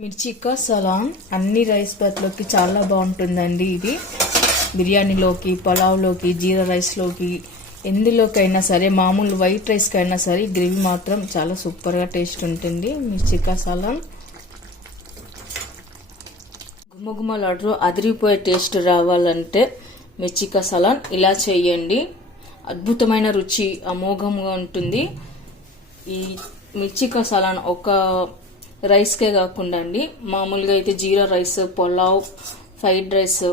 మిర్చి కా సలాన్ అన్ని రైస్ బాత్లోకి చాలా బాగుంటుందండి. ఇది బిర్యానీలోకి, పులావ్లోకి, జీరా రైస్లోకి, ఎందులోకైనా సరే, మామూలు వైట్ రైస్కైనా సరే గ్రేవీ మాత్రం చాలా సూపర్గా టేస్ట్ ఉంటుంది. మిర్చి కా సలాన్ గుమ్మగుమ్మలాడు అదిరిపోయే టేస్ట్ రావాలంటే మిర్చి కా సలాన్ ఇలా చేయండి. అద్భుతమైన రుచి అమోఘంగా ఉంటుంది. ఈ మిర్చి కా సలాన్ ఒక రైస్కే కాకుండా అండి, మామూలుగా అయితే జీరా రైస్, పులావ్, ఫ్రైడ్ రైస్,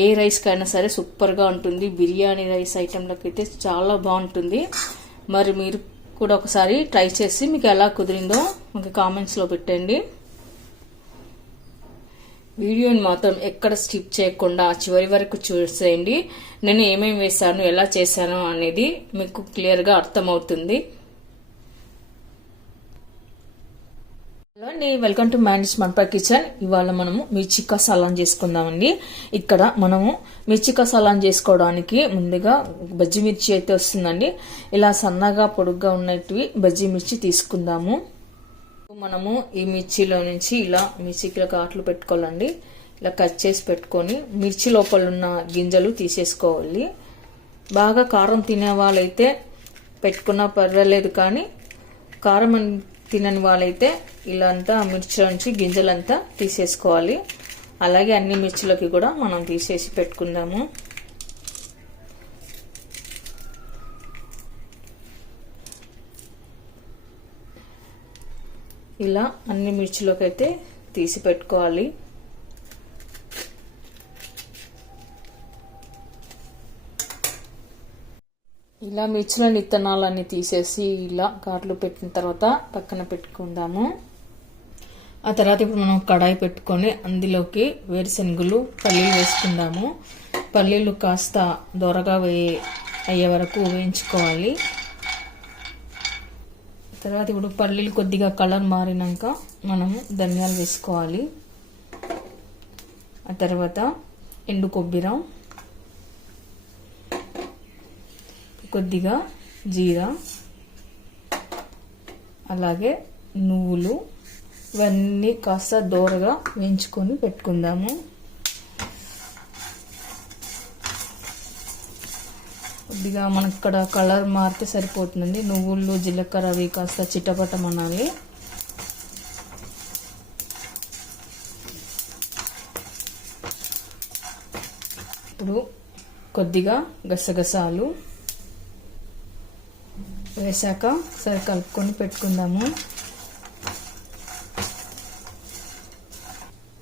ఏ రైస్కైనా సరే సూపర్గా ఉంటుంది. బిర్యానీ రైస్ ఐటెంలకు అయితే చాలా బాగుంటుంది. మరి మీరు కూడా ఒకసారి ట్రై చేసి మీకు ఎలా కుదిరిందో మీకు కామెంట్స్లో పెట్టండి. వీడియోని మాత్రం ఎక్కడ స్కిప్ చేయకుండా చివరి వరకు చూసేయండి. నేను ఏమేమి వేసాను, ఎలా చేశాను అనేది మీకు క్లియర్గా అర్థమవుతుంది. హలో అండి, welcome to manage Monpa kitchen. ఇవాళ మనము మిర్చి కా సలాన్ చేసుకుందామండి. ఇక్కడ మనము మిర్చి కా సలాన్ చేసుకోవడానికి ముందుగా బజ్జి మిర్చి అయితే వస్తుందండి. ఇలా సన్నగా పొడుగ్గా ఉన్నటివి బజ్జి మిర్చి తీసుకుందాము. మనము ఈ మిర్చిలో నుంచి ఇలా మిర్చికి కాట్లు పెట్టుకోవాలండి. ఇలా కట్ చేసి పెట్టుకొని మిర్చి లోపల ఉన్న గింజలు తీసేసుకోవాలి. బాగా కారం తినే వాళ్ళైతే పెట్టుకున్నా పర్వాలేదు, కానీ కారం తినని వాళ్ళైతే ఇలా అంతా మిర్చి నుంచి గింజలంతా తీసేసుకోవాలి. అలాగే అన్ని మిర్చిలోకి కూడా మనం తీసేసి పెట్టుకుందాము. ఇలా అన్ని మిర్చిలోకి అయితే తీసి పెట్టుకోవాలి. ఇలా మిర్చిలోని విత్తనాలన్నీ తీసేసి ఇలా ఘాట్లు పెట్టిన తర్వాత పక్కన పెట్టుకుందాము. ఆ తర్వాత ఇప్పుడు మనం కడాయి పెట్టుకొని అందులోకి వేరుశనగలు, పల్లీలు వేసుకుందాము. పల్లీలు కాస్త దొరగా అయ్యే వరకు వేయించుకోవాలి. తర్వాత ఇప్పుడు పల్లీలు కొద్దిగా కలర్ మారినాక మనము ధనియాలు వేసుకోవాలి. ఆ తర్వాత ఎండు కొబ్బరి, కొద్దిగా జీరా, అలాగే నువ్వులు, ఇవన్నీ కాస్త దోరగా వేయించుకొని పెట్టుకుందాము. కొద్దిగా మనకి ఇక్కడ కలర్ మారితే సరిపోతుందండి. నువ్వులు, జీలకర్ర అవి కాస్త చిట్టపట్టమనాలి. ఇప్పుడు కొద్దిగా గసగసాలు వేసాక సరే కలుపుకొని పెట్టుకుందాము.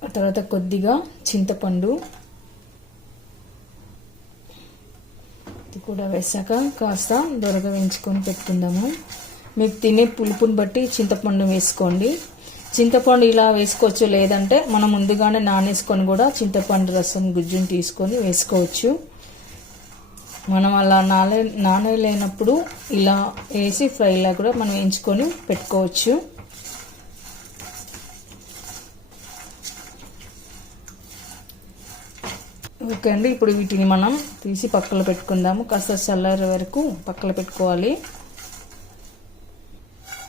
ఆ తర్వాత కొద్దిగా చింతపండు ఇది కూడా వేసాక కాస్త దొరగా వేయించుకొని పెట్టుకుందాము. మీకు తినే పులుపుని బట్టి చింతపండు వేసుకోండి. చింతపండు ఇలా వేసుకోవచ్చు, లేదంటే మనం ముందుగానే నానేసుకొని కూడా చింతపండు రసం గుజ్జుని తీసుకొని వేసుకోవచ్చు. మనం అలా నానలేనప్పుడు ఇలా వేసి ఫ్రైలా కూడా మనం వేయించుకొని పెట్టుకోవచ్చు. ఓకే అండి, ఇప్పుడు వీటిని మనం తీసి పక్కన పెట్టుకుందాము. కాస్త చల్లారే వరకు పక్కన పెట్టుకోవాలి.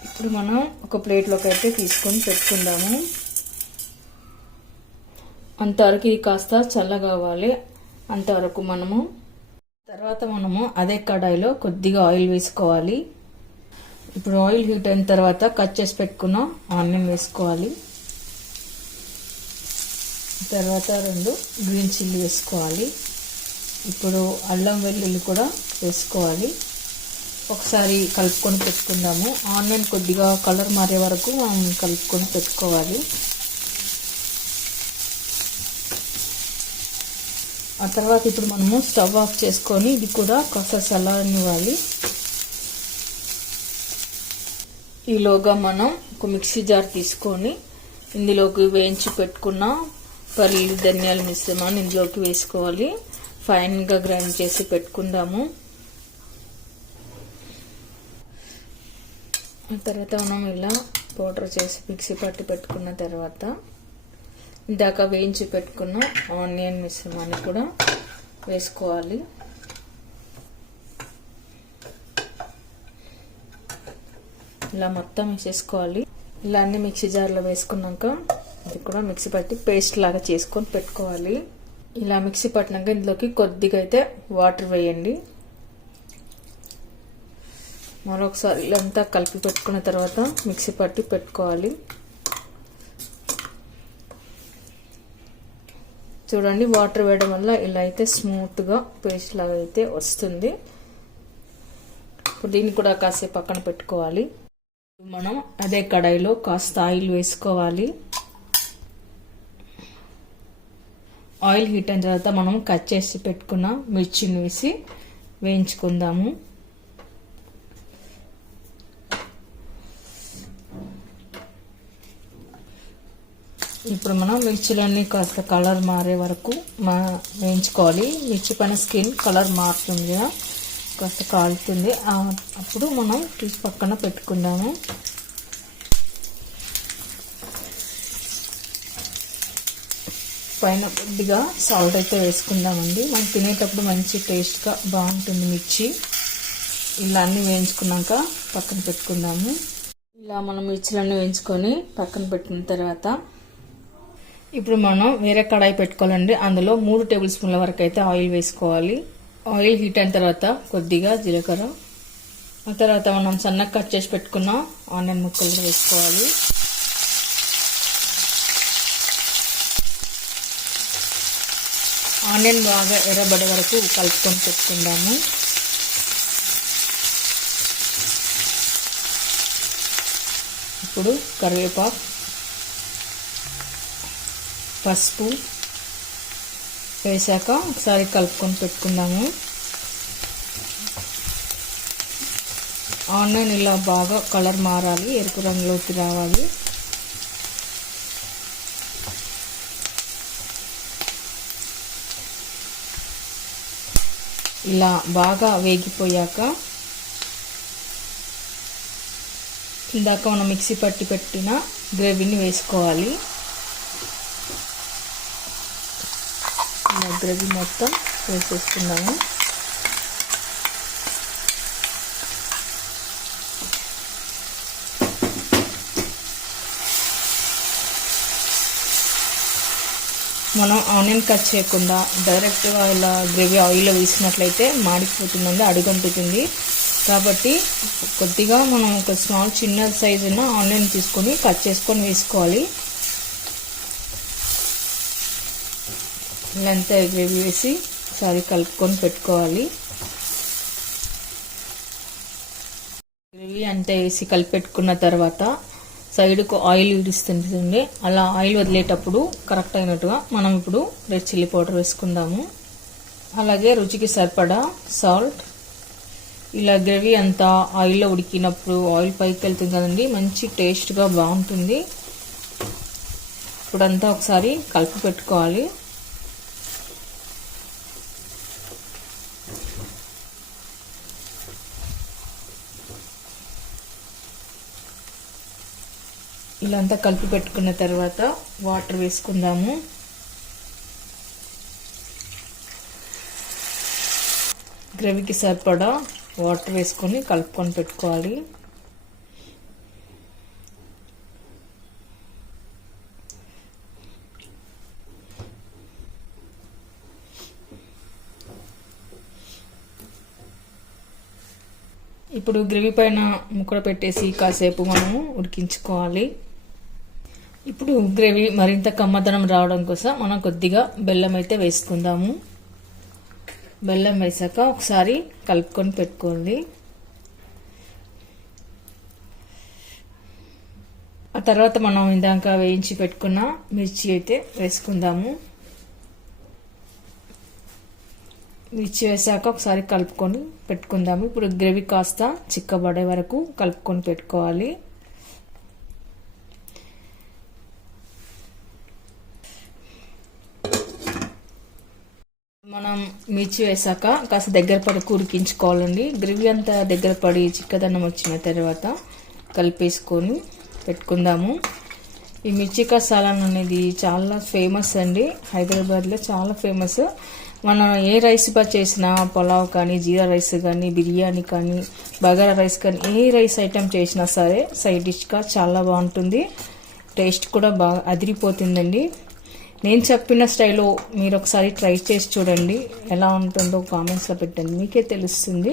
ఇప్పుడు మనం ఒక ప్లేట్లోకి అయితే తీసుకొని పెట్టుకుందాము. అంతవరకు ఇది కాస్త చల్లగావాలి. అంతవరకు తర్వాత మనము అదే కడాయిలో కొద్దిగా ఆయిల్ వేసుకోవాలి. ఇప్పుడు ఆయిల్ హీట్ అయిన తర్వాత కట్ చేసి పెట్టుకున్న ఆనియన్ వేసుకోవాలి. తర్వాత 2 గ్రీన్ చిల్లీ వేసుకోవాలి. ఇప్పుడు అల్లం వెల్లుల్లి కూడా వేసుకోవాలి. ఒకసారి కలుపుకొని పెట్టుకుందాము. ఆనియన్ కొద్దిగా కలర్ మారే వరకు మనం కలుపుకొని పెట్టుకోవాలి. ఆ తర్వాత ఇప్పుడు మనము స్టవ్ ఆఫ్ చేసుకొని ఇది కూడా కాస్త చల్లారనివ్వాలి. ఈలోగా మనం ఒక మిక్సీ జార్ తీసుకొని ఇందులోకి వేయించి పెట్టుకున్న పల్లీలు, ధనియాల మిశ్రమాన్ని ఇందులోకి వేసుకోవాలి. ఫైన్గా గ్రైండ్ చేసి పెట్టుకుందాము. ఆ తర్వాత మనం ఇలా పౌడర్ చేసి మిక్సీ పట్టి పెట్టుకున్న తర్వాత ఇందాక వేయించి పెట్టుకున్న ఆనియన్ మిశ్రమాన్ని కూడా వేసుకోవాలి. ఇలా మొత్తం వేసేసుకోవాలి. ఇలా అన్ని మిక్సీ జార్లో వేసుకున్నాక ఇది కూడా మిక్సీ పట్టి పేస్ట్ లాగా చేసుకొని పెట్టుకోవాలి. ఇలా మిక్సీ పట్టినాక ఇందులోకి కొద్దిగా అయితే వాటర్ వేయండి. మరొకసారి ఇదంతా కలిపి పెట్టుకున్న తర్వాత మిక్సీ పట్టి పెట్టుకోవాలి. చూడండి, వాటర్ వేయడం వల్ల ఇలా అయితే స్మూత్గా పేస్ట్ లాగా అయితే వస్తుంది. ఇప్పుడు దీన్ని కూడా కాసేపు పక్కన పెట్టుకోవాలి. మనం అదే కడాయిలో కాస్త ఆయిల్ వేసుకోవాలి. ఆయిల్ హీట్ అయిన తర్వాత మనం కట్ చేసి పెట్టుకున్న మిర్చిని వేసి వేయించుకుందాము. ఇప్పుడు మనం మిర్చిలన్నీ కాస్త కలర్ మారే వరకు వేయించుకోవాలి. మిర్చి పైన స్కిన్ కలర్ మారుతుంది కదా, కాస్త కాలుతుంది. అప్పుడు మనం తీసి పక్కన పెట్టుకుందాము. పైన కొద్దిగా సాల్ట్ అయితే వేసుకుందామండి. మనం తినేటప్పుడు మంచి టేస్ట్గా బాగుంటుంది మిర్చి. ఇలా అన్నీ వేయించుకున్నాక పక్కన పెట్టుకుందాము. ఇలా మనం మిర్చిలన్నీ వేయించుకొని పక్కన పెట్టిన తర్వాత ఇప్పుడు మనం వేరే కడాయి పెట్టుకోవాలండి. అందులో 3 టేబుల్ స్పూన్ల వరకు అయితే ఆయిల్ వేసుకోవాలి. ఆయిల్ హీట్ అయిన తర్వాత కొద్దిగా జీలకర్ర, ఆ తర్వాత మనం సన్నగా కట్ చేసి పెట్టుకున్న ఆనియన్ ముక్కలు వేసుకోవాలి. ఆనియన్ బాగా ఎర్రబడే వరకు కలుపుకొని పెట్టుకుందాము. ఇప్పుడు కరివేపాకు, పసుపు వేసాక ఒకసారి కలుపుకొని పెట్టుకుందాము. ఆనియన్ ఇలా బాగా కలర్ మారాలి, ఎరుపు రంగులోకి రావాలి. ఇలా బాగా వేగిపోయాక ఇందాక మనం మిక్సీ పట్టి పెట్టిన గ్రేవీని వేసుకోవాలి. గ్రేవీ మొత్తం వేసేసుకుందాము. మనం ఆనియన్ కట్ చేయకుండా డైరెక్ట్గా ఇలా గ్రేవీ ఆయిల్లో వేసినట్లయితే మాడిపోతుందండి, అడుగంటుతుంది. కాబట్టి కొద్దిగా మనం ఒక చిన్న సైజు ఉన్న ఆనియన్ తీసుకొని కట్ చేసుకొని వేసుకోవాలి. ఇలాంతా గ్రేవీ వేసి ఒకసారి కలుపుకొని పెట్టుకోవాలి. గ్రేవీ అంతా వేసి కలిపి పెట్టుకున్న తర్వాత సైడ్కు ఆయిల్ విడుస్తుంటుంది. అలా ఆయిల్ వదిలేటప్పుడు కరెక్ట్ అయినట్టుగా మనం ఇప్పుడు రెడ్ చిల్లీ పౌడర్ వేసుకుందాము. అలాగే రుచికి సరిపడా సాల్ట్. ఇలా గ్రేవీ అంతా ఆయిల్లో ఉడికినప్పుడు ఆయిల్ పైకి వెళ్తుంది కదండి, మంచి టేస్ట్గా బాగుంటుంది. ఇప్పుడంతా ఒకసారి కలిపి పెట్టుకోవాలి. ఇలా అంతా కలిపి పెట్టుకున్న తర్వాత వాటర్ వేసుకుందాము. గ్రేవీకి సరిపడా వాటర్ వేసుకొని కలుపుకొని పెట్టుకోవాలి. ఇప్పుడు గ్రేవీ పైన ముక్కలు పెట్టేసి కాసేపు మనము ఉడికించుకోవాలి. ఇప్పుడు గ్రేవీ మరింత కమ్మదనం రావడం కోసం మనం కొద్దిగా బెల్లం అయితే వేసుకుందాము. బెల్లం వేసాక ఒకసారి కలుపుకొని పెట్టుకోండి. ఆ తర్వాత మనం ఇందాక వేయించి పెట్టుకున్న మిర్చి అయితే వేసుకుందాము. మిర్చి వేసాక ఒకసారి కలుపుకొని పెట్టుకుందాము. ఇప్పుడు గ్రేవీ కాస్త చిక్కబడే వరకు కలుపుకొని పెట్టుకోవాలి. మనం మిర్చి వేసాక కాస్త దగ్గర పడి ఉడికించుకోవాలండి. గ్రేవీ అంతా దగ్గర పడి చిక్కదన్నం వచ్చిన తర్వాత కలిపేసుకొని పెట్టుకుందాము. ఈ మిర్చి కసాలాన్ అనేది చాలా ఫేమస్ అండి, హైదరాబాద్లో చాలా ఫేమస్. మనం ఏ రైస్ చేసినా పులావ్ కానీ జీరా రైస్ కానీ బిర్యానీ కానీ బగారా రైస్ కానీ ఏ రైస్ ఐటెం చేసినా సరే సైడ్ డిష్గా చాలా బాగుంటుంది. టేస్ట్ కూడా బాగా అదిరిపోతుందండి. నేను చెప్పిన స్టైల్లో మీరు ఒకసారి ట్రై చేసి చూడండి, ఎలా ఉంటుందో కామెంట్స్లో పెట్టండి, మీకే తెలుస్తుంది.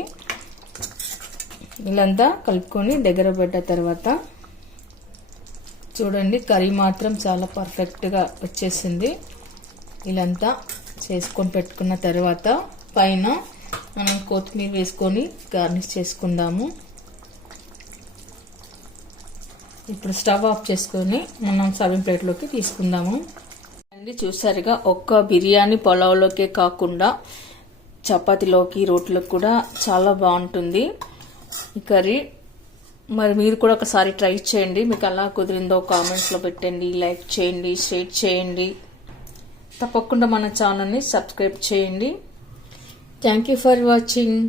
ఇలాంతా కలుపుకొని దగ్గర పెట్టిన తర్వాత చూడండి కర్రీ మాత్రం చాలా పర్ఫెక్ట్గా వచ్చేసింది. ఇలాంతా చేసుకొని పెట్టుకున్న తర్వాత పైన మనం కొత్తిమీర వేసుకొని గార్నిష్ చేసుకుందాము. ఇప్పుడు స్టవ్ ఆఫ్ చేసుకొని మనం సర్వింగ్ ప్లేట్లోకి తీసుకుందాము. అండి చూసారుగా, ఒక్క బిర్యానీ పులావ్లోకే కాకుండా చపాతీలోకి రోట్లకు కూడా చాలా బాగుంటుంది ఈ కర్రీ. మరి మీరు కూడా ఒకసారి ట్రై చేయండి, మీకు ఎలా కుదిరిందో కామెంట్స్లో పెట్టండి, లైక్ చేయండి, షేర్ చేయండి, తప్పకుండా మన ఛానల్ని సబ్స్క్రైబ్ చేయండి. Thank you for watching.